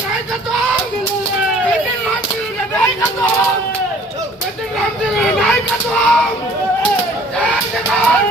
నాయకత్వం పెద్ద రామచంద్ర నాయకత్వం పెద్ద రామచంద్ర నాయకత్వం జై జగన్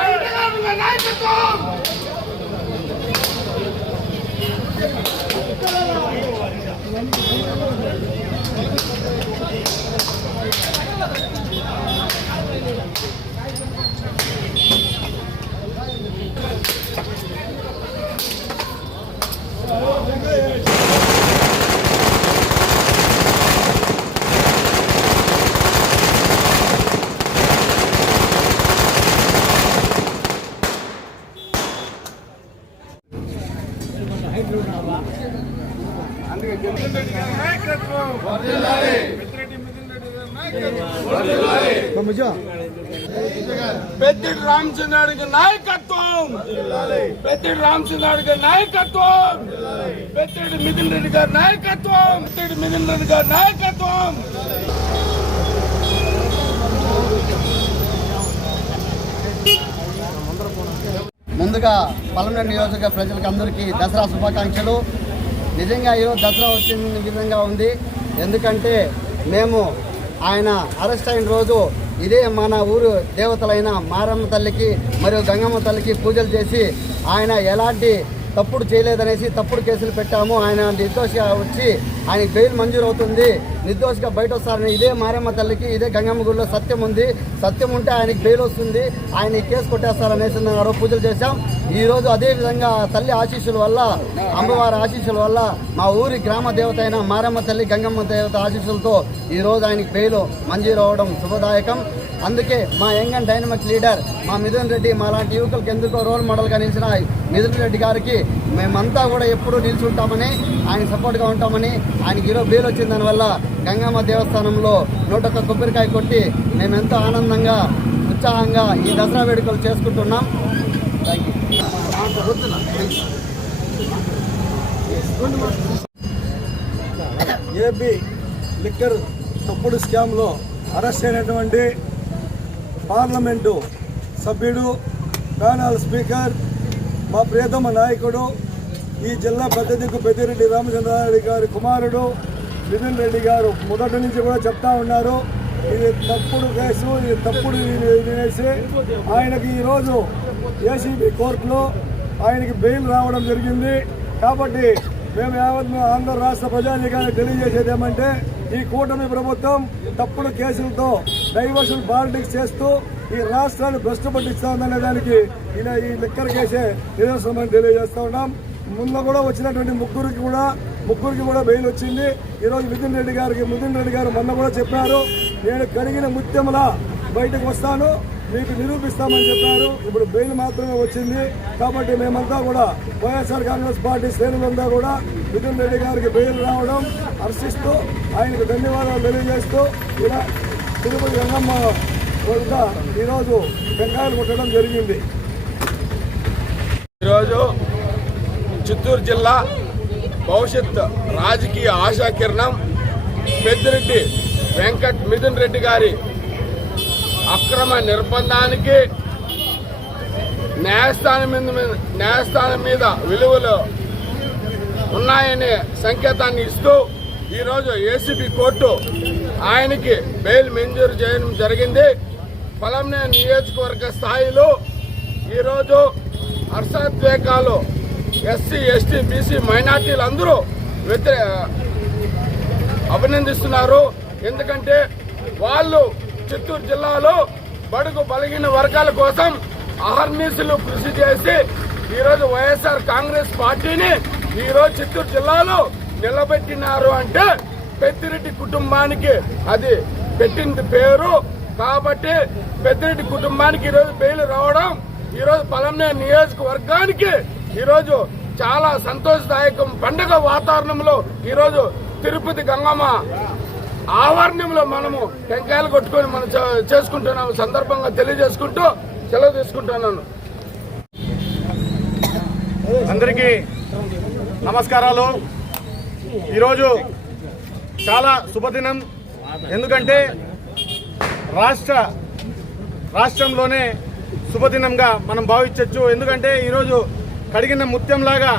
పెద్ద రామచంద్ర నాయకత్వం పెద్దిడి రామచంద్రుడికి నాయకత్వం! పెద్దిడి రామచంద్రుడికి నాయకత్వం! పెద్దిడి మిథున్ రెడ్డి గారి నాయకత్వం! పెద్దిడి మిథున్ రెడ్డి గారి నాయకత్వం! ముందుగా పలమనేరు నియోజక ప్రజలకు అందరికీ దసరా శుభాకాంక్షలు. నిజంగా ఈరోజు దసరా వచ్చిన విధంగా ఉంది. ఎందుకంటే మేము ఆయన అరెస్ట్ అయిన రోజు ఇదే మన ఊరు దేవతలైన మారమ్మ తల్లికి మరియు గంగమ్మ తల్లికి పూజలు చేసి ఆయన ఎలాంటి తప్పుడు చేయలేదనేసి తప్పుడు కేసులు పెట్టాము. ఆయన నిర్దోషిగా వచ్చి ఆయన బెయిల్ మంజూరు అవుతుంది నిర్దోషిగా బయట వస్తారని ఇదే మారమ్మ తల్లికి ఇదే గంగమ్మ గుడిలో సత్యం ఉంది. సత్యం ఉంటే ఆయనకి బెయిల్ వస్తుంది. ఆయన కేసు కొట్టేస్తారనేసి ఆ రోజు పూజలు చేశాం. ఈ రోజు తల్లి ఆశీస్సుల వల్ల అమ్మవారి ఆశీస్సుల వల్ల మా ఊరి గ్రామ దేవత అయిన మారమ్మ తల్లి గంగమ్మ దేవత ఆశీస్సులతో ఈ రోజు ఆయనకి బెయిల్ మంజూరు అవడం శుభదాయకం. అందుకే మా యంగ్ అండ్ డైనమిక్ లీడర్ మా మిథున్ రెడ్డి మా లాంటి యువకులకు ఎందుకో రోల్ మోడల్గా నిలిచిన మిథున్ రెడ్డి గారికి మేమంతా కూడా ఎప్పుడూ నిల్చుంటామని ఆయన సపోర్ట్గా ఉంటామని ఆయనకి ఈరోజు బెయిల్ వచ్చిన దానివల్ల గంగమ్మ దేవస్థానంలో నూట ఒక్క కొబ్బరికాయ కొట్టి మేమెంతో ఆనందంగా ఉత్సాహంగా ఈ దసరా వేడుకలు చేసుకుంటున్నాం. థ్యాంక్ యూ ఏబి లిక్కర్ తప్పుడు స్కామ్లో అరెస్ట్ అయినటువంటి పార్లమెంటు సభ్యుడు ప్యానల్ స్పీకర్ మా ప్రియతమ నాయకుడు ఈ జిల్లా పెద్దదిక్కు పెద్దిరెడ్డి రామచంద్రారెడ్డి గారి కుమారుడు నితిన్ రెడ్డి గారు మొదటి నుంచి కూడా చెప్తా ఉన్నారు. ఇది తప్పుడు కేసు ఇది తప్పుడు ఇది ఆయనకి ఈరోజు ఏసీబీ కోర్టులో ఆయనకి బెయిల్ రావడం జరిగింది. కాబట్టి మేము యావత్ ఆంధ్ర రాష్ట్ర ప్రజానికాన్ని తెలియజేసేది ఏమంటే ఈ కూటమి ప్రభుత్వం తప్పుడు కేసులతో డైవర్షన్ పాలిటిక్స్ చేస్తూ ఈ రాష్ట్రాన్ని భ్రష్టు పట్టిస్తామనే దానికి ఇలా ఈ లెక్కరికేసే నిదర్శనమని తెలియజేస్తా ఉన్నాం. ముందు కూడా వచ్చినటువంటి ముగ్గురికి కూడా ముగ్గురికి కూడా బెయిల్ వచ్చింది. ఈరోజు మిథున్ రెడ్డి గారికి మిథున్ రెడ్డి గారు మొన్న కూడా చెప్పారు. నేను కడిగిన ముత్యములా బయటకు వస్తాను. మీకు నిరూపిస్తామని చెప్పారు. ఇప్పుడు బెయిల్ మాత్రమే వచ్చింది. కాబట్టి మేమంతా కూడా వైఎస్ఆర్ కాంగ్రెస్ పార్టీ శ్రేణులంతా కూడా మిథున్ రెడ్డి గారికి బెయిల్ రావడం హర్షిస్తూ ఆయనకు ధన్యవాదాలు తెలియజేస్తూ ఇలా తిరుపతి రంగమ్మ వద్ద ఈరోజు టెంకాయలు కొట్టడం జరిగింది. ఈరోజు చిత్తూరు జిల్లా భవిష్యత్ రాజకీయ ఆశాకిరణం పెద్దిరెడ్డి వెంకట్ మిథున్ రెడ్డి గారి అక్రమ నిర్బంధానికి న్యాయస్థానం మీద న్యాయస్థానం మీద విలువలు ఉన్నాయనే సంకేతాన్ని ఇస్తూ ఈరోజు ఏసీబీ కోర్టు ఆయనకి బెయిల్ మంజూరు చేయడం జరిగింది. పొలంనే నియోజకవర్గ స్థాయిలో ఈరోజు హర్షోద్వేగాలు ఎస్సీ ఎస్టీ బీసీ మైనార్టీలు అందరూ వ్యతిరే అభినందిస్తున్నారు. ఎందుకంటే వాళ్ళు చిత్తూరు జిల్లాలో బడుగు బలిగిన వర్గాల కోసం అహర్నిశలు కృషి చేసి ఈరోజు వైఎస్ఆర్ కాంగ్రెస్ పార్టీని ఈరోజు చిత్తూరు జిల్లాలో నిలబెట్టినారు అంటే పెద్దిరెడ్డి కుటుంబానికి అది పెట్టింది పేరు. కాబట్టి పెద్దిరెడ్డి కుటుంబానికి ఈరోజు బెయిల్ రావడం ఈరోజు పలంనే నియోజకవర్గానికి ఈరోజు చాలా సంతోషదాయకం. పండుగ వాతావరణంలో ఈరోజు తిరుపతి గంగమ్మ ఆవరణంలో మనము టెంకాయలు కొట్టుకొని మనం చేసుకుంటున్నాము సందర్భంగా తెలియజేసుకుంటూ సెలవు తీసుకుంటున్నాను. అందరికీ నమస్కారాలు. ఈరోజు చాలా శుభదినం. ఎందుకంటే రాష్ట్ర రాష్ట్రంలోనే శుభదినంగా మనం భావించవచ్చు ఎందుకంటే ఈరోజు కడిగిన ముత్యంలాగా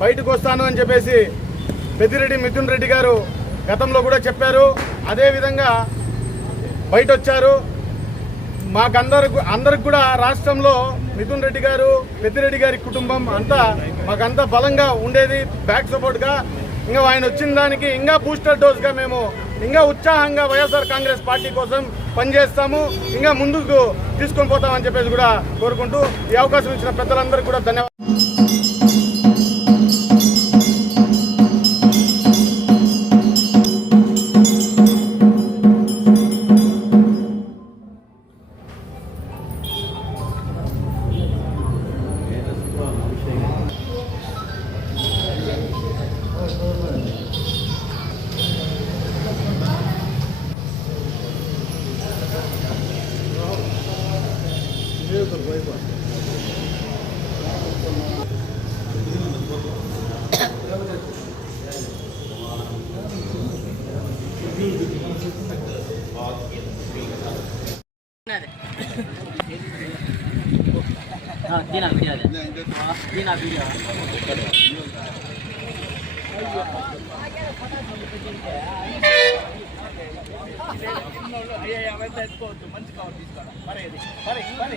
బయటకు వస్తాను అని చెప్పేసి పెద్దిరెడ్డి మిథున్ రెడ్డి గారు గతంలో కూడా చెప్పారు. అదేవిధంగా బయట వచ్చారు మాకందరు అందరికి కూడా రాష్ట్రంలో మిథున్ రెడ్డి గారు పెద్దిరెడ్డి గారి కుటుంబం అంతా మాకంతా బలంగా ఉండేది బ్యాక్ సపోర్ట్గా. ఇంకా ఆయన వచ్చిన దానికి ఇంకా బూస్టర్ డోస్గా మేము ఇంకా ఉత్సాహంగా వైఎస్ఆర్ కాంగ్రెస్ పార్టీ కోసం పనిచేస్తాము. ఇంకా ముందుకు తీసుకొని పోతామని చెప్పేసి కూడా కోరుకుంటూ ఈ అవకాశం ఇచ్చిన పెద్దలందరికీ కూడా ధన్యవాదాలు. தீனா முடியாது தீனா வீடியோ ஐயா అవైతే ఎత్తుకోవచ్చు మంచి కావాలి తీసుకోవాలి మరి మరి మరి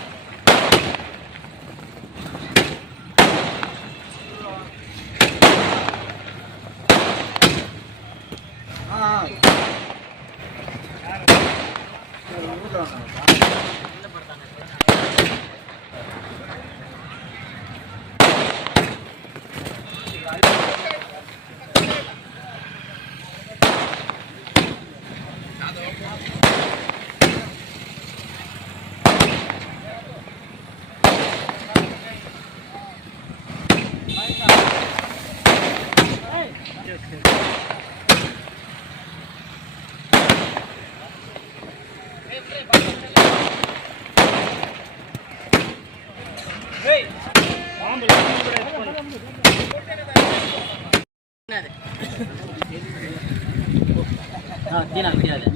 Tina video deh.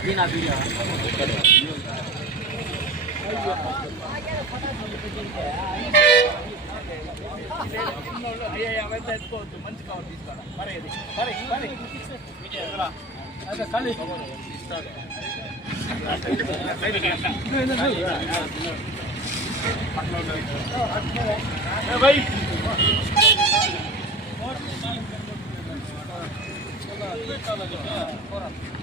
Tina video. ఏ Продолжение следует...